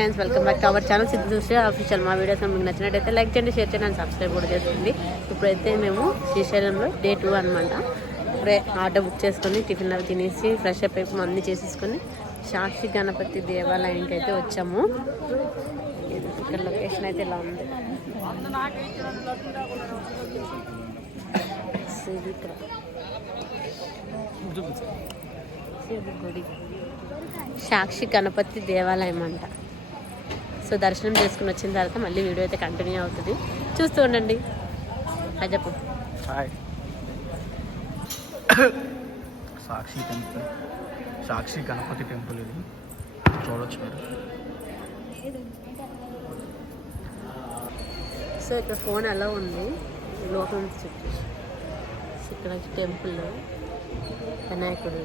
Friends welcome back to our channel. Siddhu చూసి official మా videos మీకు నచ్చినట్టయితే లైక్ చేయండి షేర్ చేయండి అండ్ సబ్స్క్రైబ్ కూడా చేస్తుంది ఇప్పుడైతే మేము శ్రీశైలంలో డే టూ అనమాట ఇప్పుడే ఆటో బుక్ చేసుకొని టిఫిన్ అవి తినేసి ఫ్రెష్ అప్ అయిపోయి అన్నీ చేసేసుకొని సాక్షి గణపతి దేవాలయానికి అయితే వచ్చాము. ఇక్కడ లొకేషన్ అయితే ఇలా ఉంది. గుడి సాక్షి గణపతి దేవాలయం అంట. సో దర్శనం చేసుకుని వచ్చిన తర్వాత మళ్ళీ వీడియో అయితే కంటిన్యూ అవుతుంది. చూస్తూ ఉండండి. అది చెప్పు. సాక్షి టెంపుల్. సాక్షి గణపతి టెంపుల్ ఇది. చూడొచ్చు మీరు. సో ఇక్కడ ఫోన్ ఎలా ఉంది? నుంచి చెప్పు. ఇక్కడ టెంపుల్ వినాయకుడు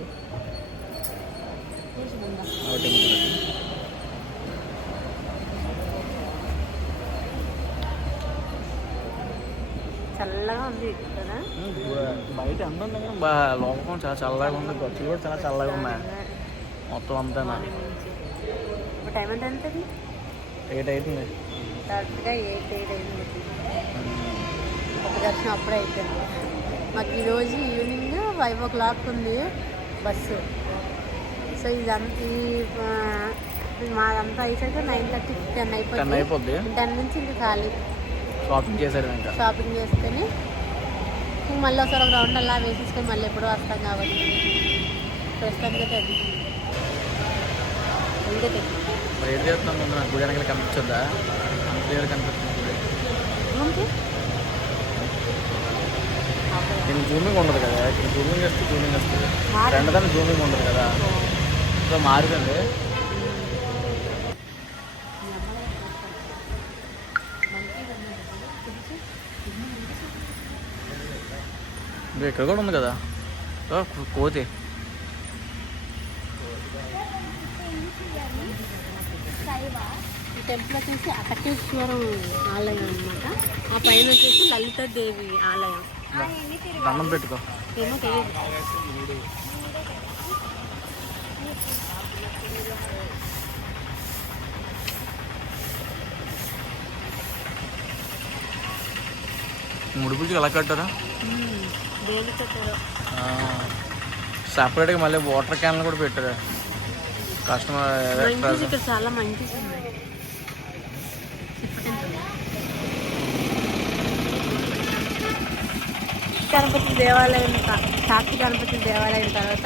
ఆ టెంపుల్ అది. చల్లగా ఉంది కదా? బయట ఎంత ఉంది లోపం చాలా చల్లగా ఉంది. గచ్చులు కూడా చాలా చల్లగా ఉన్నాయి. మొత్తం అంతా టైం ఎంత అవుతుంది ఎయిట్ అవుతుంది కరెక్ట్గా ఎయిట్ ఎయిట్ అయింది. ఒక దర్శనం అప్పుడే అయిపోయింది. మాకు ఈరోజు ఈవినింగ్ ఫైవ్ ఓ క్లాక్ ఉంది బస్సు. సో ఇదంతా ఈ, ఆ, మాదంతా అయ్యేసరికి నైన్ థర్టీ టెన్ అయిపోద్ది. టెన్ నుంచి ఇంకా ఖాళీ. షాపింగ్ చేశారు ఇంకా. షాపింగ్ చేసుకొని మళ్ళీ ఒకసారి ఒక రౌండ్ అలా వేసేసుకొని మళ్ళీ ఎప్పుడో వస్తాం కాబట్టి ప్రస్తుతానికి అది. ఇంకా తెచ్చు. మరి ఏం చేస్తున్నాం ముందు? నాకు గుడి వెనకాల కనిపించొద్దా? అంత క్లియర్ కనిపిస్తుంది జూమింగ్ ఉండదు కదా. ఇక్కడ జూమింగ్ వేస్తే జూమింగ్ వస్తుంది. జూమింగ్ ఉండదు కదా. సో మారుతుంది. ఇక్కడ కూడా ఉంది కదా. కోతి. టెంపుల్ వచ్చేసి అటకేశ్వరం ఆలయం అన్నమాట. ఆ పైన వచ్చేసి లలితాదేవి ఆలయం. దండం పెట్టుకో. ఏమో తెలియదు. ముడుపులకి ఎలా కట్టారో సపరేట్గా మళ్ళీ వాటర్ క్యాన్లు కూడా పెట్టారు. కస్టమర్ ఇక్కడ చాలా ఉన్నాయి గణపతి దేవాలయం సాక్షి గణపతి దేవాలయం తర్వాత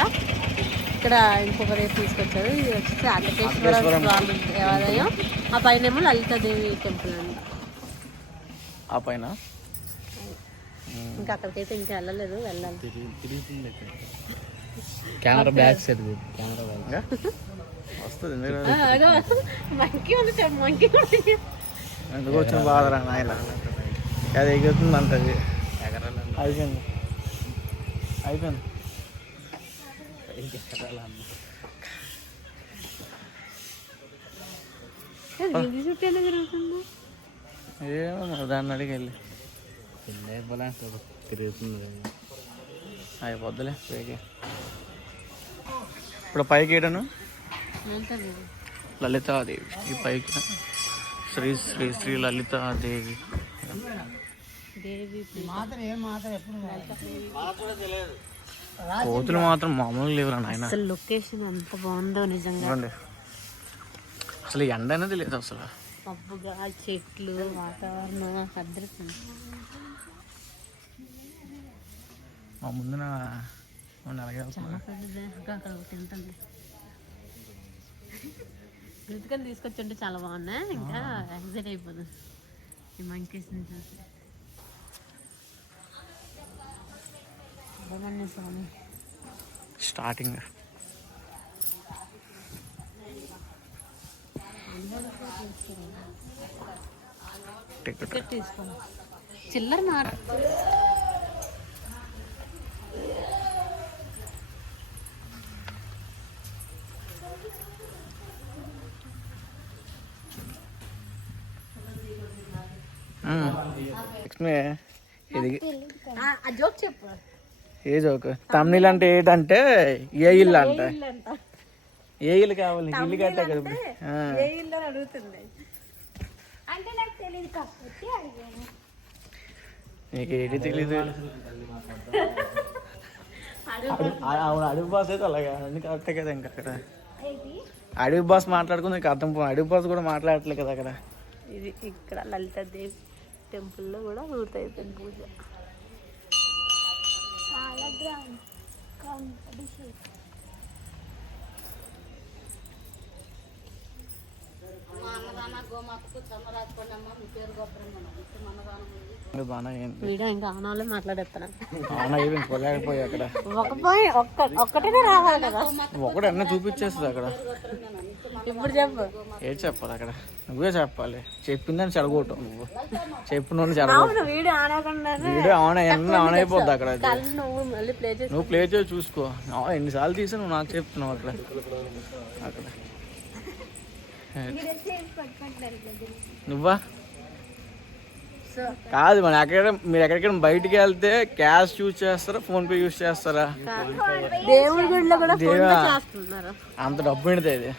ఇక్కడ ఇంకొక రేపు తీసుకొచ్చారు. ఇది వచ్చేసి అటకేశ్వరం. స్వామి దేవాలయం. ఆ పైన ఏమో లలితాదేవి టెంపుల్ అండి ఆ పైన? ఇంకా అక్కడికైతే ఇంకా వెళ్ళలేదు వెళ్ళాలి. Camera back side camera back. వస్తుంది అదో, మంకీ ఉంది మంకీ. ఎందుకు వచ్చిన బాధరా నాయన. అది ఎగురుతుంది అంటది. అయిపోయింది. అయిపోయింది. జరుగుతుంది. ఏమో దాన్ని అడిగి వెళ్ళి. తిరుగుతుంది అయిపోద్దులే పైకి ఇప్పుడు పైకి ఏడను లలితాదేవి ఈ పైకి శ్రీ శ్రీ శ్రీ లలితాదేవి దేవి కోతులు మాత్రం మామూలు లేవురా నాయన అసలు లొకేషన్ ఎంత బాగుందో నిజంగా చూడండి అసలు ఎండ అనేది లేదు అసలు చెట్లు వాతావరణం అదృష్టం మా ముందున ఉన్న అలాగే వెళ్తున్నా. చాలా పెద్దదే అక్క అక్కడ ఒకటి ఉంటుంది కృతికని తీసుకొచ్చి చాలా బాగున్నాయి ఇంకా ఎగ్జైట్ అయిపోతుంది ఈ మంకీస్ చూసి. స్వామి. స్టార్టింగ్ టికెట్ తీసుకోండి చిల్లర మాట ఇది ఆ జోక్ చెప్పు. ఏ జోక్ తమిళ అంటే ఏంటంటే ఏ ఇల్లు అంట. ఏ ఇల్లు కావాలి? ఇల్లు కట్టా కదా నాకు ఏంటి తెలీదు? అవును అడుగు బాస్ అయితే అలాగా. అన్ని కరెక్టే కదా ఇంకా అక్కడ. అడవి బాస్ మాట్లాడుకుంది నీకు అర్థం పో అడవి బాస్ కూడా మాట్లాడట్లేదు కదా అక్కడ. ఇది ఇక్కడ లలితాదేవి టెంపుల్లో కూడా పూర్తయిపోయింది పూజ. చాలా గ్రౌండ్ మాట్లాడేస్తాను అక్కడ. ఒక ఒక్క ఒక్కటేనే రావాలి కదా. ఒకటి అన్నీ చూపించేస్తుంది అక్కడ. ఇప్పుడు చెప్పు. ఏం చెప్పాలి అక్కడ? నువ్వే చెప్పాలి. చెప్పిందని చెడగొట్టావు నువ్వు. చెప్పిన చెడగొట్టు. వీడియో ఆన్ అయ్యి ఆన్ అయిపోద్ది అక్కడ నువ్వు మళ్ళీ ప్లే చేసి చూసుకో. ఎన్నిసార్లు తీసా నువ్వు నాకు చెప్తున్నావు అక్కడ. అక్కడ. నువ్వా? కాదు మన ఎక్కడ మీరు ఎక్కడికైనా బయటికి వెళ్తే క్యాష్ యూజ్ చేస్తారా ఫోన్ పే యూజ్ చేస్తారా? అంత డబ్బు పెడితే ఇది?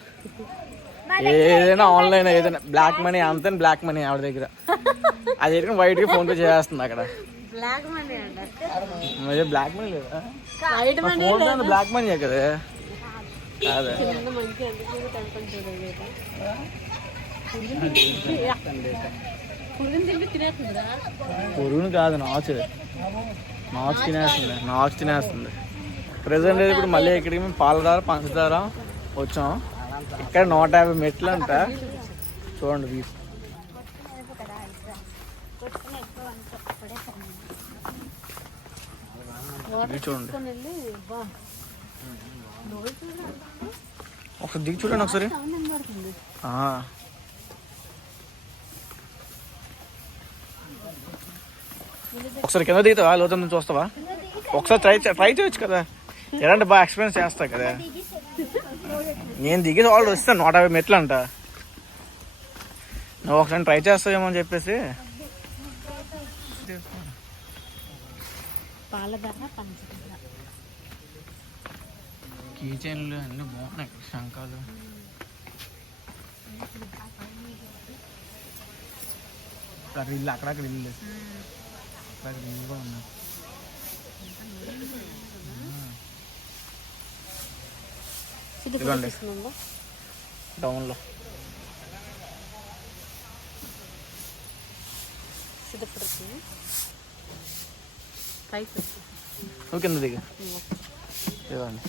ఏదైనా ఆన్లైన్ ఏదైనా బ్లాక్ మనీ అంతే బ్లాక్ మనీ ఆవిడ దగ్గర? అది ఎక్కడ బయటికి ఫోన్ పే చేస్తుంది అక్కడ. బ్లాక్ మనీ బ్లాక్ మనీ లేదా? వైట్ ఫోన్ బ్లాక్ మనీ కదా. పురుగుని కాదు నాచు నాచు తినేస్తుంది నాచు తినేస్తుంది. ప్రజెంట్ అయితే ఇప్పుడు మళ్ళీ ఇక్కడికి మేము పాలదార పంచదార వచ్చాం. ఇక్కడ నూట యాభై మెట్లు అంట. చూడండి వ్యూ. చూడండి. ఒకసారి దిగి చూడండి ఒకసారి. ఒకసారి కింద దిగుతావా? లోతం నుంచి చూస్తావా ఒకసారి ట్రై ట్రై చేయొచ్చు కదా. ఎలాంటి బాగా ఎక్స్పీరియన్స్ చేస్తా కదా. నేను దిగి వాళ్ళు వస్తాను నూట యాభై మెట్లు అంట. నువ్వు ఒకసారి ట్రై చేస్తావేమో అని చెప్పేసి. పాలధార కీ చైన్లు అన్నీ బాగున్నాయి. శంఖాలు. ఇల్లు అక్కడక్కడ ఇల్లు. అక్కడ ఇల్లు కూడా ఉన్నాయి. ఇదిగోండి. టౌన్లో. కింద దిగు. ఇదిగోండి.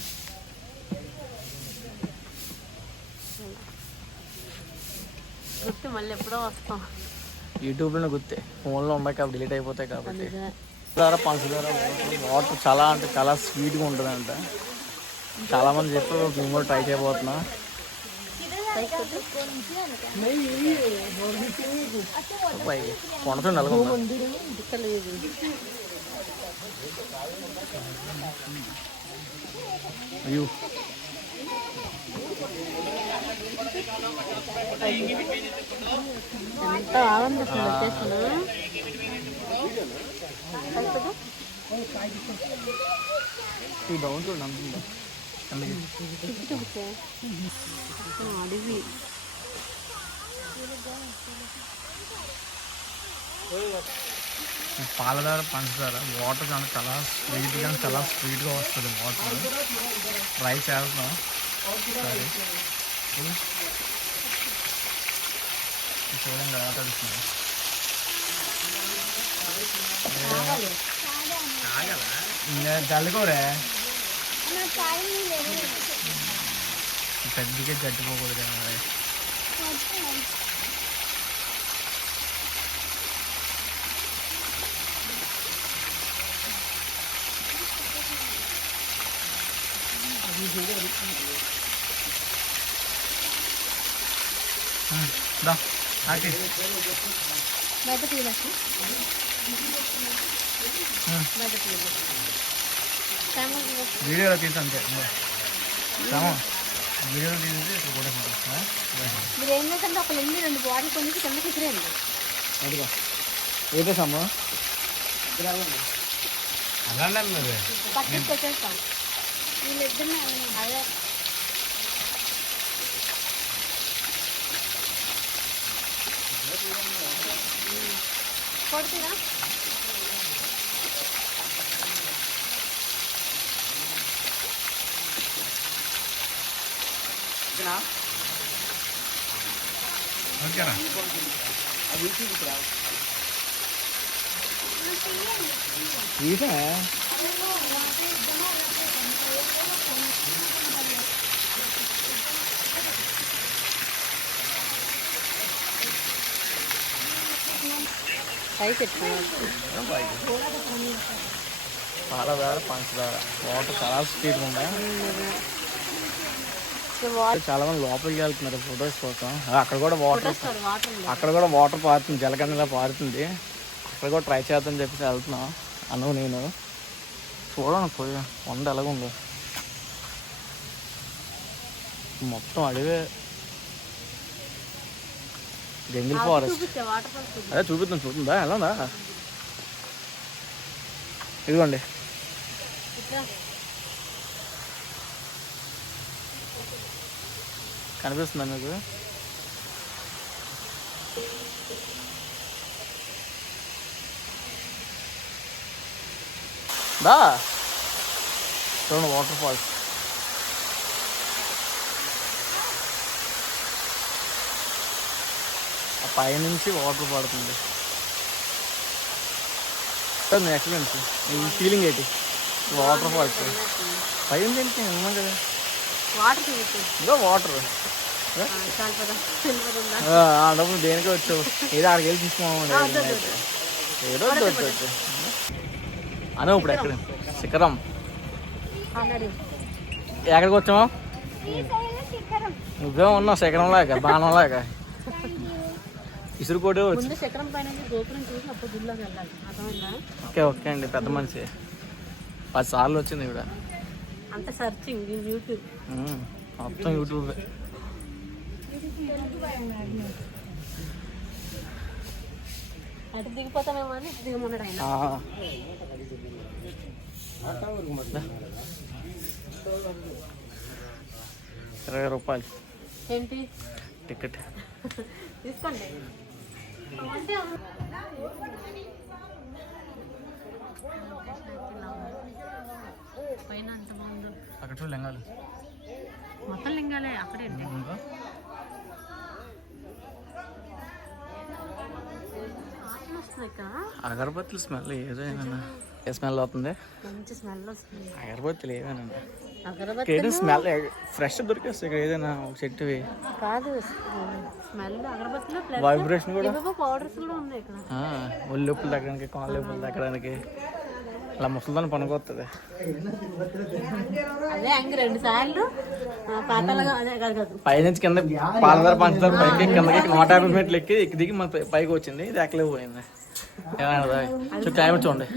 గుర్తు మళ్ళీ ఎప్పుడో వస్తాం. యూట్యూబ్లో గుర్తే. ఫోన్లో కాబట్టి డిలీట్ అయిపోతాయి కాబట్టి. నిజమే. పంచదార వాటర్ చాలా అంటే చాలా స్వీట్గా ఉంటుందంట. చాలా మంది చెప్పారు మేము కూడా ట్రై చేయబోతున్నా. అయ్యో. ఎంత బాగుంది అసలు లొకేషన్ అయిపోదా అడివి ఈ పాలదార పంచదార వాటర్ కానీ చాలా స్వీట్ కానీ చాలా స్వీట్గా వస్తుంది వాటర్. ట్రై చేస్తాం సరే. చూడండి ఎలా తెలుస్తుంది జల్లుకోరే పెద్దగా జడ్డుకోకూడదు మరి దా ఆకి బయట తీయలేదు బయట తీయలేదు వీడియోలో తీసి అంతే రామా వీడియోలో తీసి ఇక్కడ కూడా ఫోటో మీరు ఏం లేదంటే ఒక ఎన్ని రెండు బాటిల్ కొనేసి కిందకి ఎగిరేయండి అదిగో. ఏదో అన్నది పక్కకి పెట్టేస్తాం వీళ్ళిద్దరిని అదే కొడుతురా తీసా పంచదార. వాటర్ చాలా స్పీడ్గా ఉన్నాయి చాలా మంది లోపలికి వెళ్తున్నారు ఫొటోస్ కోసం. అక్కడ కూడా వాటర్ అక్కడ కూడా వాటర్ పారుతుంది జలకందలా పారుతుంది. అక్కడ కూడా ట్రై చేద్దామని చెప్పేసి వెళ్తున్నాం. అను నేను. చూడండి పోయి. వంద ఎలాగుందో. మొత్తం అడివే. Jungle forest. అదే చూపిద్దాం చూస్తుందా ఎలా ఉందా? ఇదిగోండి. కనిపిస్తుందా మీకు? దా. చూడండి వాటర్ ఫాల్స్ ఆ పైనుంచి వాటర్ పడుతుంది. ఎక్స్పీరియన్స్ ఈ ఫీలింగ్ ఏంటి? వాటర్ ఫాల్స్ పైన ఏంటి? ఉన్నాం కదా. వాటర్ ఇదో వాటర్ డబ్బులు దేనికి వచ్చావు. ఏదో ఆడికి వెళ్ళి తీసుకోమని ఏదో వద్దు. అను ఇప్పుడు ఎక్కడ? శిఖరం. ఎక్కడికి వచ్చాము నువ్వే ఉన్నావు శిఖరం. లాగా బాణం లాగా ఇసురుకోటే వచ్చి. ముందు చక్రం పైన గోపురం చూసి అప్పుడు గుడిలోకి వెళ్ళాలి. అర్థమైందా? ఓకే ఓకే అండి పెద్ద మనిషి. పది సార్లు వచ్చింది ఇవిడ అంత సర్చింగ్ యూట్యూబ్ మొత్తం యూట్యూబ్ అటు దిగిపోతామేమో అని ఇటు దిగమన్నాడు ఆయన. ఇరవై రూపాయలు. ఏంటి? టికెట్ తీసుకోండి. పైన అంత బాగుంది అక్కడ చూడు లెంగాలు. మొత్తం లింగాలే అక్కడే అగరబత్తులు స్మెల్ ఏదైనా ఏ స్మెల్ అవుతుంది? మంచి స్మెల్ వస్తుంది. అగరబత్తులు స్మెల్ ఫ్రెష్ దొరికేస్తాయి ఇక్కడ ఏదైనా ఒక చెట్టువి. కాదు స్మెల్ అగరబత్తిలో వైబ్రేషన్ కూడా? పౌడర్స్ కూడా ఉన్నాయి ఇక్కడ. ఆ, ఒళ్ళు నొప్పులు తగ్గడానికి కాళ్ళ నొప్పులు తగ్గడానికి. అలా ముసలిదాన్ని పనుకొస్తుంది పైనుంచి కింద పాలధార పంచదార పైకి కిందకి నూట యాభై మీటర్లు ఎక్కి ఎక్కి దిగి మన పైకి వచ్చింది ఇది ఎక్కలేకపోయింది. ఏమైనా చూడండి.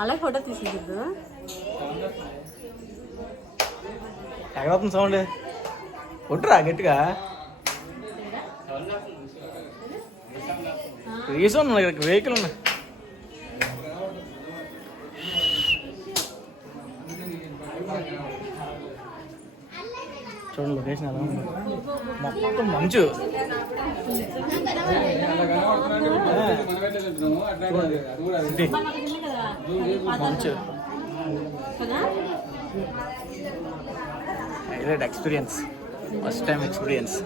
అలా ఫోటో తీసుకుంటుంది ఎక్కడవుతుంది సౌండ్ కొట్టురా గట్టిగా. రీసౌండ్ ఉన్నాయి? వెహికల్ ఉన్నాయి. చూడండి లొకేషన్ ఎలా ఉంది. మొత్తం మంచు. మంచు. Highlight experience first time experience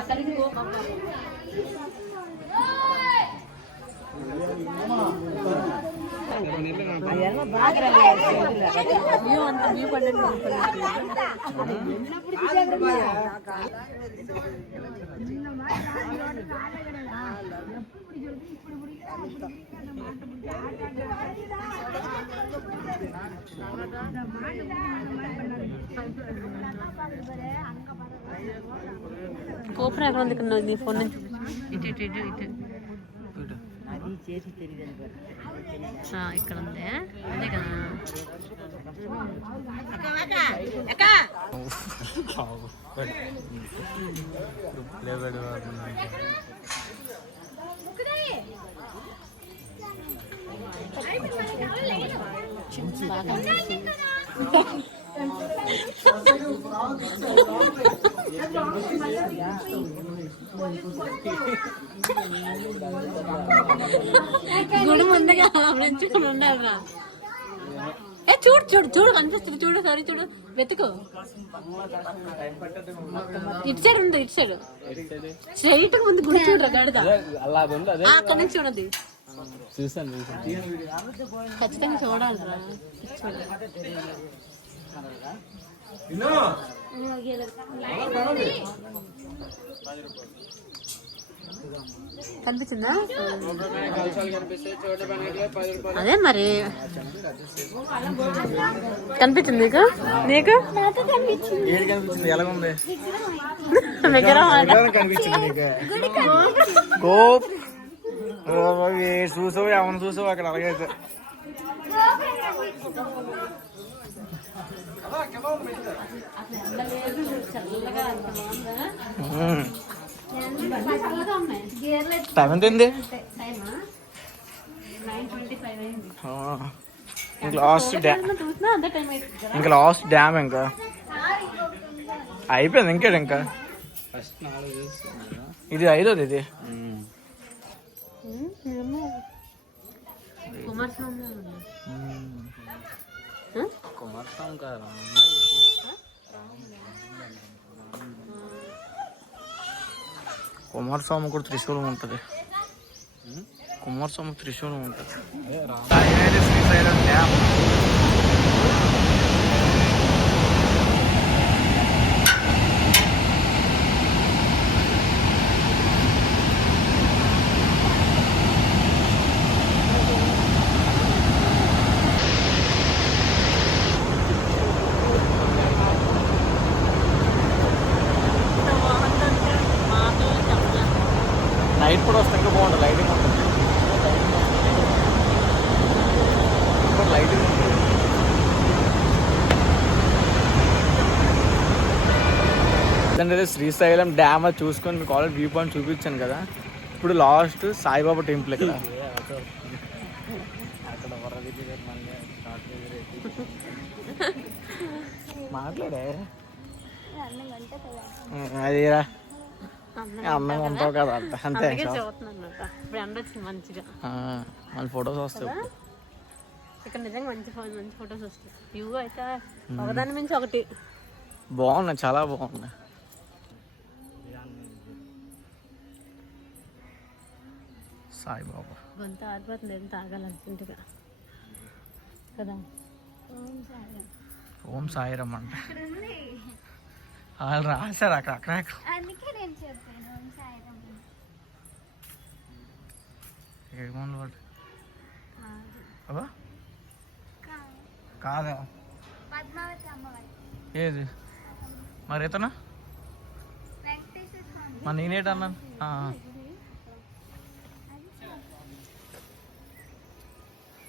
అక్కడికి పో వ్యూ అంత వ్యూ పడ్డట్టు గోపురం ఎక్కడ ఉంది ఇక్కడ నీ ఫోన్ నుంచి చూపించు. ఇటు ఇటు ఇటు ఇటు ఆ, ఇక్కడ ఉంది అదే కదా అనిపిస్తుంది. గుడి ముందుగా ఆలోచించుకుని ఉండాలిరా. ఏ చూడు చూడు చూడు కనిపిస్తుంది చూడు సారీ చూడు. వెతుకు. ఇటు సైడ్ ఉంది ఇటు సైడ్. స్ట్రైట్ ముందు గుడి చూడరా గడద? అక్కడ నుంచి చూడదు చూసాను ఖచ్చితంగా చూడాలిరా. కనిపించిందా? అదే మరి. కనిపించింది నీకు? నీకు? గోప్. చూసావు? ఏమన్నా చూసావు? అక్కడ అలాగైతే చల్లగా అంత బాగుందా? ఉమ్. చల్లగా ఉన్నాయి. గేర్లు టైం ఎంత అయింది టైమా? 9:25 అయింది. ఆ. ఇంక లాస్ట్ డ్యామ్. ఇంకా లాస్ట్ డ్యామ్ ఇంకా అయిపోయింది ఇంకేడు ఇంకా ఇది ఐదోది ఇది ఉమ్, కుమారస్వామి కాదు కుమారస్వామి కూడా త్రిశూలం ఉంటుంది కుమారస్వామి త్రిశూలం ఉంటుంది శ్రీశైలం డ్యామ్ మాటలు చెప్పలేను. నైట్ కూడా వస్తే ఇంకా బాగుంటుంది లైటింగ్ ఉంటుంది ఇంకా లైటింగ్ ఉంటుంది అంటే శ్రీశైలం డ్యామ్ చూసుకొని మీకు ఆల్రెడీ వ్యూ పాయింట్ చూపించాను కదా. ఇప్పుడు లాస్ట్ సాయిబాబా టెంపుల్ ఇక్కడ. మాట్లాడే. అదేరా. అన్నం ఉంటావు కదా? అంత మళ్ళీ ఫొటోస్ వస్తాయి? ఇక్కడ నిజంగా మంచి మంచి ఫొటోస్ వస్తాయి. వ్యూ అయితే ఒకదాని మించి ఒకటి. బాగున్నాయి చాలా బాగున్నాయి. సాయిబాబా. గొంత ఆరిపోతుంది ఎంత ఆగాలనుకుంటుగా కదా? ఓం సాయిరం అంట వాళ్ళు రాశారు అక్కడ అక్కడ అందుకే నేను చెప్పాను ఓం సాయిరామ్ అని. ఏమన్నా వాడు కాదు. ఏది? మరి ఇతను మరి నేనేటన్నాను ఆ,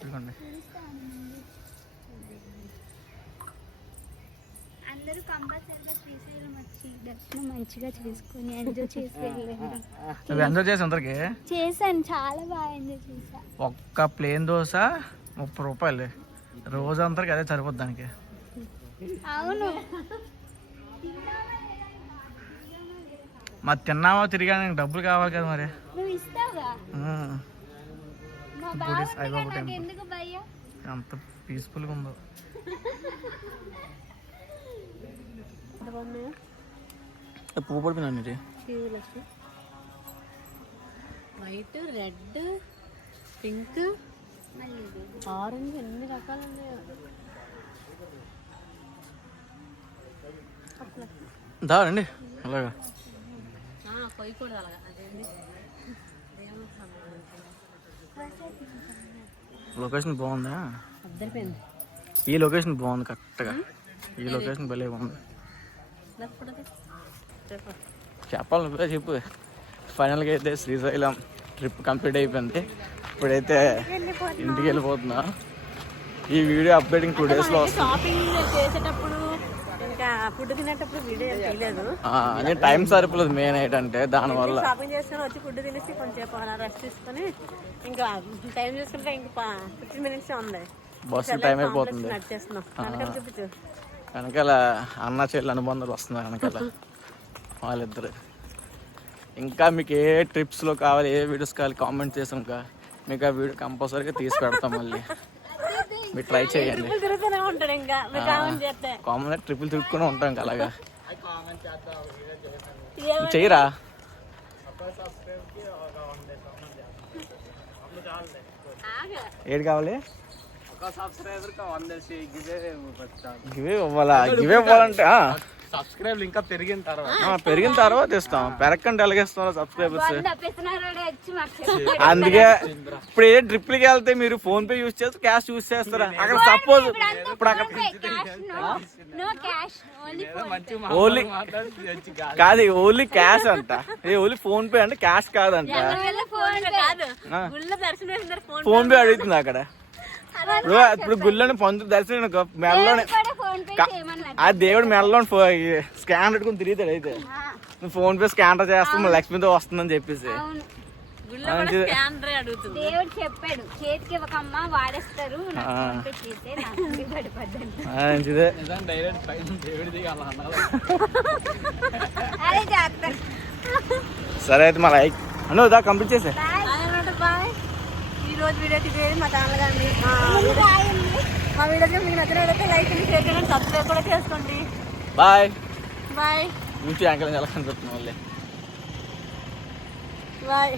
ఇదిగోండి అందరూ కంపల్సరీగా శ్రీశైలం వచ్చి దర్శనం మంచిగా చేసుకొని ఎంజాయ్ చేసి వెళ్ళండి నువ్వు ఎంజాయ్ చేసి అందరికి? చేశాను చాలా బాగా ఎంజాయ్ చేశా ఒక్క ప్లేన్ దోశ ముప్పై రూపాయలు. రోజు అందరికి అదే సరిపోద్ది దానికి. అవును. మరి తిన్నావా తిరిగానికి డబ్బులు కావాలి కదా మరి. నువ్వు ఇస్తావా? బావ సాయిబాబా నాకు టెంపుల్. ఎందుకు భయ్యా ఎంత పీస్ఫుల్గా ఉందో. పువ్వు పడిపోయిందండి ఇది వైట్ రెడ్ పింక్. ఆరెంజ్ ఎన్ని రకాలు ఉన్నాయో. దా రండి అలాగా. ఆ, కొయ్యకూడదు అలాగా. అదేంటి? లొకేషన్ బాగుందా? ఈ లొకేషన్ బాగుంది కరెక్ట్గా. ఈ లొకేషన్ భలే బాగుంది. చెప్పాలి నువ్వే చెప్పు. ఫైనల్గా అయితే శ్రీశైలం ట్రిప్ కంప్లీట్ అయిపోయింది. ఇప్పుడైతే ఇంటికి వెళ్ళిపోతున్నా. ఈ వీడియో అప్డేటింగ్ టూ డేస్లో వస్తుంది. టైం సరిపోలేదు మెయిన్ ఏంటంటే దానివల్ల. షాపింగ్ చేసుకుని వచ్చి ఫుడ్ తినేసి కొంచెం రెస్ట్ తీసుకొని ఇంకా టైం చూసుకుంటే ఇంకా ఫిఫ్టీన్ మినిట్స్ ఉంది. బస్సు టైం అయిపోతుంది. నడిచేస్తున్నాం వెనకాల చూపించు. వెనకాల అన్న చెల్లి అనుబంధాలు వస్తున్నారు వెనకాల. వాళ్ళిద్దరు. ఇంకా మీకు ఏ ట్రిప్స్లో కావాలి ఏ వీడియోస్ కావాలి కామెంట్ చేసాక మీకు ఆ వీడియో కంపల్సరీగా తీసి పెడతాం మళ్ళీ. మీరు ట్రై చేయండి. తిరుగుతూనే కామన్ ట్రిపుల్ తిరుక్కునే ఉంటాం ఇంకా అలాగా. నువ్వు చెయ్యరా ఏడు కావాలి గివే ఇవ్వాలా? గివే ఇవ్వాలంటే ఆ. సబ్స్క్రైబ్ ఇంకా పెరిగిన తర్వాత. ఆ, పెరిగిన తర్వాత ఇస్తాం. పెరగకంటే ఎలాగేస్తాం సబ్స్క్రైబర్స్. అందుకే ఇప్పుడు ఏ ట్రిప్లకి వెళ్తే మీరు ఫోన్ పే యూస్ చేస్తే క్యాష్ యూస్ చేస్తారా? అక్కడ సపోజ్ ఇప్పుడు అక్కడ. ఓన్లీ కాదు ఓన్లీ క్యాష్ అంట. ఏ ఓన్లీ ఫోన్ పే అంటే క్యాష్ కాదంట. ఫోన్ పే అడుగుతుంది అక్కడ. ఇప్పుడు ఇప్పుడు గుళ్ళని పొందు దర్శనం చేయమన్నాడు. ఆ దేవుడు మెల్లలోని స్కాన్ పెట్టుకుని తిరుగుతాడు అయితే. నువ్వు ఫోన్ పే స్కానర్ చేస్తాం లక్ష్మితో వస్తుందని చెప్పేసి. దేవుడు చెప్పాడు చేతికి ఇవ్వకమ్మా వాడేస్తారు మంచిదే. సరే అయితే మా లైక్. అను దా కంప్లీట్ చేసే. బాయ్. ఈ రోజు వీడియోకి ఇదే మా ఛానల్ కానీ మా వీడియోస్ మీకు నచ్చినట్లయితే లైక్ చేయండి షేర్ చేయండి సబ్స్క్రైబ్ కూడా చేసుకోండి. బాయ్. బాయ్. నుంచి యాంకల్ ఎలా కనిపిస్తుంది మళ్ళీ బాయ్.